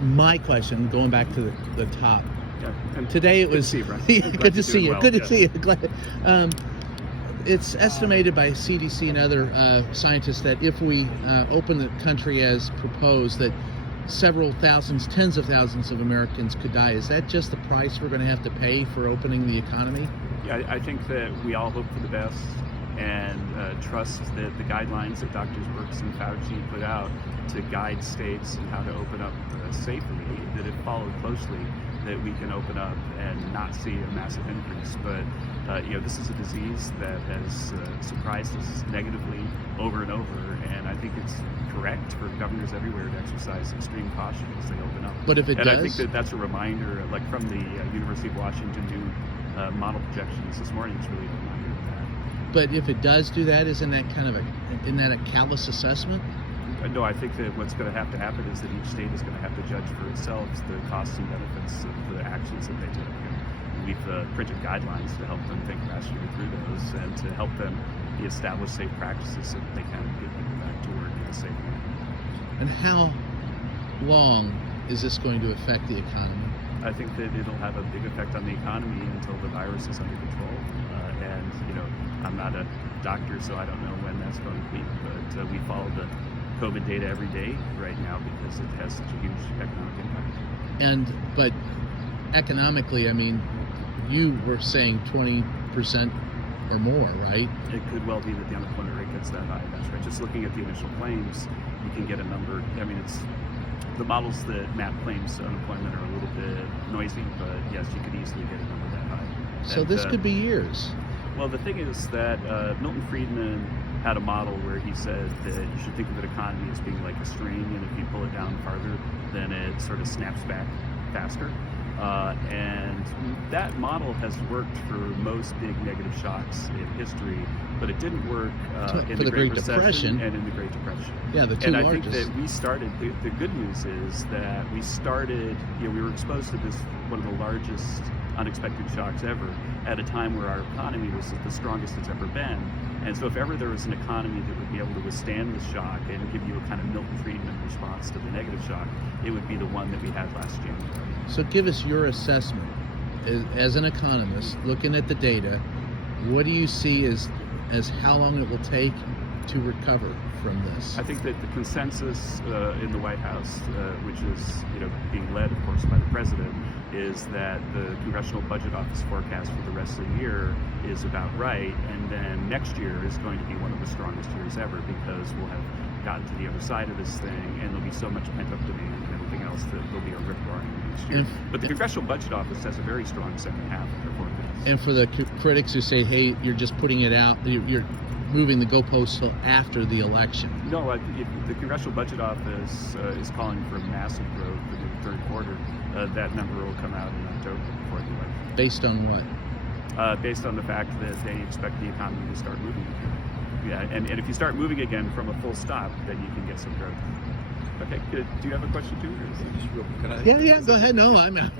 guess my question, going back to the top. Yeah. And Today it was good to see you, Brian. good to see you. Well. Good to Yeah. see you. Glad. It's estimated by CDC and other scientists that if we open the country as proposed, that several thousands, tens of thousands of Americans could die. Is that just the price we're going to have to pay for opening the economy? Yeah, I think that we all hope for the best and trust that the guidelines that Drs. Birx and Fauci put out to guide states and how to open up safely, that if followed closely, that we can open up and not see a massive increase. But this is a disease that has surprised us negatively over and over, and I think it's correct for governors everywhere to exercise extreme caution as they open up. But if it does, I think that that's a reminder, like from the University of Washington new model projections this morning, it's really a reminder of that. but if it does do that, isn't that a callous assessment? No, I think that what's going to happen is that each state is going to have to judge for itself the costs and benefits of the actions that they took. And we've printed guidelines to help them think rationally through those and to help them establish safe practices so that they can get people back to work in a safe manner. And how long is this going to affect the economy? I think that it'll have a big effect on the economy until the virus is under control. I'm not a doctor, so I don't know when that's going to be, but we follow the COVID data every day right now because it has such a huge economic impact. But economically, I mean, you were saying 20% or more, right? It could well be that the unemployment rate gets that high. That's right. Just looking at the initial claims, you can get a number. I mean, it's the models that map claims unemployment are a little bit noisy, but yes, you could easily get a number that high. So this could be years. Well, the thing is that Milton Friedman had a model where he said that you should think of an economy as being like a string, and if you pull it down farther, then it sort of snaps back faster. And that model has worked for most big negative shocks in history, but it didn't work in the Great Recession and in the Great Depression. Yeah, the two and largest. I think that we started, the good news is that we started, we were exposed to this, one of the largest unexpected shocks ever, at a time where our economy was the strongest it's ever been. And so if ever there was an economy that would be able to withstand the shock and give you a kind of Milton Friedman response to the negative shock, it would be the one that we had last January. So give us your assessment as an economist, looking at the data. What do you see as how long it will take to recover from this? I think that the consensus in the White House, which is being led, of course, by the president, is that the Congressional Budget Office forecast for the rest of the year is about right, and then next year is going to be one of the strongest years ever because we'll have gotten to the other side of this thing, and there'll be so much pent-up demand and everything else that there'll be a rip-roaring next year. But the Congressional Budget Office has a very strong second half of their forecast. And for the critics who say, hey, you're just putting it out, you're moving the goalposts till after the election. No, the Congressional Budget Office is calling for massive growth in the third quarter. That number will come out in October before the election. Based on what? Based on the fact that they expect the economy to start moving again. Yeah, and if you start moving again from a full stop, then you can get some growth. Okay, good. Do you have a question too? Or is it just real? Yeah, go ahead. No, I'm out.